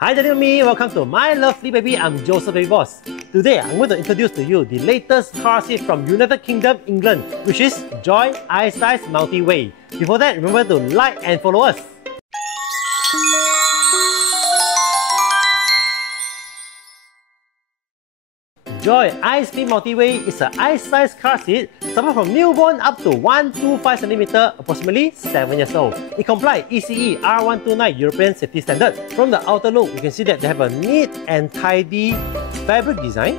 Hi Daddy and me, welcome to my lovely baby. I'm Joseph Baby Boss. Today I'm going to introduce to you the latest car seat from United Kingdom, England, which is Joie iSize Multiway. Before that, remember to like and follow us. Joie iSize Multiway is an iSize car seat supported from newborn up to 125 cm, approximately 7 years old. It complies ECE R129 European safety standard. From the outer look, you can see that they have a neat and tidy fabric design.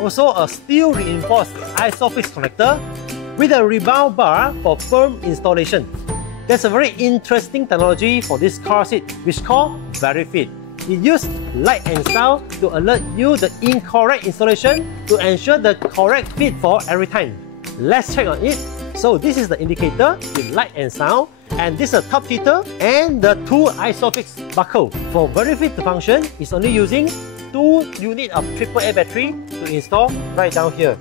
Also a steel reinforced Isofix connector with a rebound bar for firm installation. There's a very interesting technology for this car seat which is called VeriFit. It uses light and sound to alert you the incorrect installation to ensure the correct fit for every time. Let's check on it. So this is the indicator with light and sound, and this is a top heater and the two Isofix buckle. For VeriFit to function, it's only using 2 units of AAA battery to install right down here.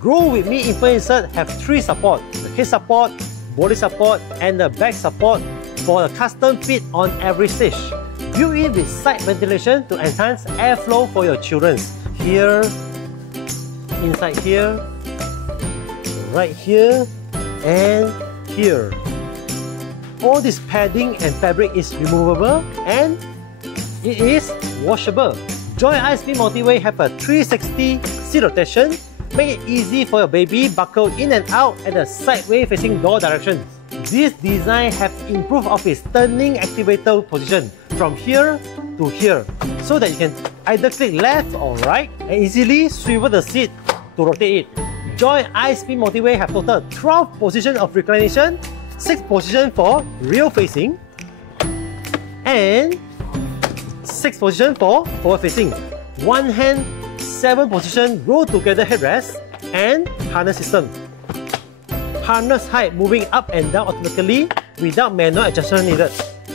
Grow With Me infant insert have 3 support: the head support, body support, and the back support for a custom fit on every stage. Built-in with side ventilation to enhance airflow for your children. Here, inside here, right here, and here. All this padding and fabric is removable and it is washable. Joie iSize Multiway have a 360 seat rotation, make it easy for your baby buckle in and out at the sideways facing door direction. This design has improved of its turning activator position from here to here, so that you can either click left or right and easily swivel the seat to rotate it. Joie iSize Multiway have total 12 positions of reclination, 6 positions for rear facing, and 6 positions for forward facing. One hand, 7 position roll together headrest and harness system. Harness height moving up and down automatically without manual adjustment needed.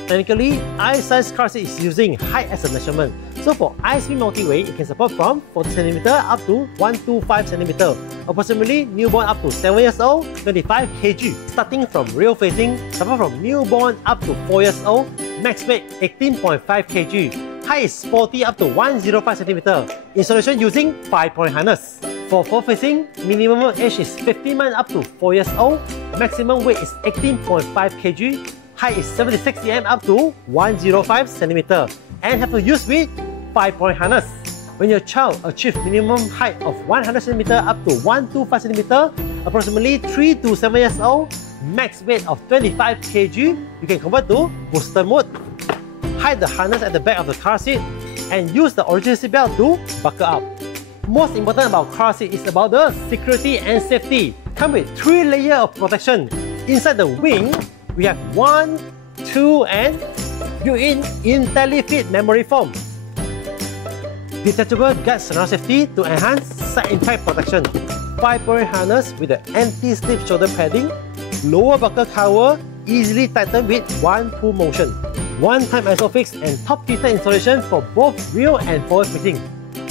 Technically, iSize car seat is using height as a measurement. So for iSize Multiway, it can support from 40 cm up to 125 cm. Approximately newborn up to 7 years old, 25 kg. Starting from rear facing, support from newborn up to 4 years old, max weight 18.5 kg. Height is 40 up to 105 cm. Installation using 5-point harness. For forward facing, minimum age is 15 months up to 4 years old. Maximum weight is 18.5 kg. Height is 76 cm up to 105 cm. And have to use with 5-point harness. When your child achieves minimum height of 100 cm up to 125 cm, approximately 3 to 7 years old, max weight of 25 kg, you can convert to booster mode. Hide the harness at the back of the car seat and use the original seat belt to buckle up. Most important about car seat is about the security and safety. Come with 3 layers of protection. Inside the wing, we have 1, 2, and built-in Intelli-Fit memory foam. Detachable Guard Surround Safety to enhance side impact protection. 5-point harness with the anti-slip shoulder padding. Lower buckle cover easily tightened with 1 pull motion. One-time Isofix and top heater installation for both rear and forward facing.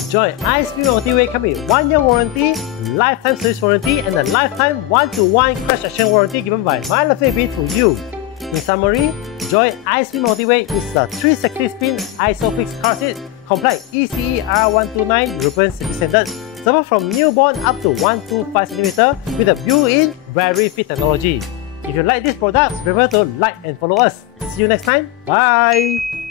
Joie iSize Multiway comes with 1-year warranty, lifetime service warranty, and a lifetime 1-to-1 crash action warranty given by my lovely baby to you. In summary, Joie iSize Multiway is a 360-spin Isofix car seat, complies ECE R129 European safety standard, support from newborn up to 125 cm with a built-in VeriFit technology. If you like these products, remember to like and follow us. See you next time. Bye!